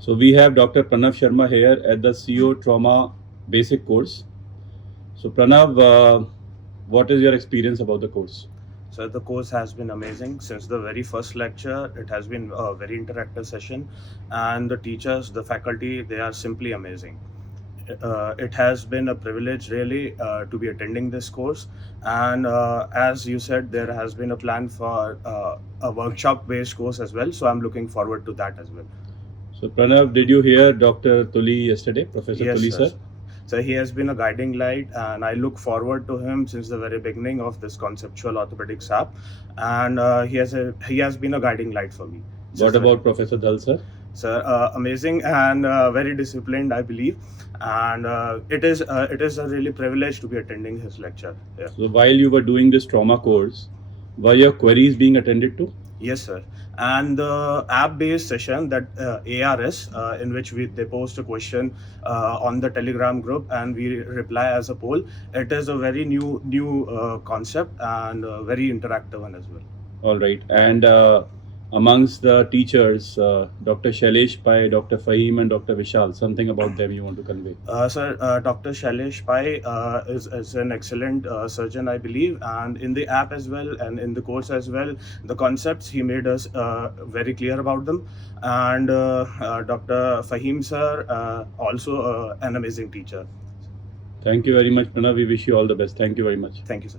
So we have Dr. Pranav Sharma here at the CO Trauma Basic course. So Pranav, what is your experience about the course? So the course has been amazing since the very first lecture. It has been a very interactive session, and the teachers, the faculty, they are simply amazing. It has been a privilege really to be attending this course, and as you said, there has been a plan for a workshop-based course as well. So I'm looking forward to that as well. So Pranav, did you hear Dr. Tuli yesterday, Professor Yes, Tuli sir. sir? So he has been a guiding light, and I look forward to him since the very beginning of this Conceptual Orthopedics app, and he has been a guiding light for me. What about Professor Dhal sir? So amazing and very disciplined, I believe, and it is a really privilege to be attending his lecture. Yeah. So while you were doing this trauma course, were your queries being attended to? Yes, sir. And the app-based session that ARS, in which they post a question on the Telegram group and we reply as a poll. It is a very new concept and very interactive one as well. All right. And amongst the teachers, Dr. Shailesh Pai, Dr. Fahim, and Dr. Vishal, something about them you want to convey? Sir, Dr. Shailesh Pai is an excellent surgeon, I believe, and in the app as well and in the course as well, the concepts he made us very clear about them. And Dr. Fahim sir, also an amazing teacher. Thank you very much, Pranav. We wish you all the best. Thank you very much. Thank you, sir.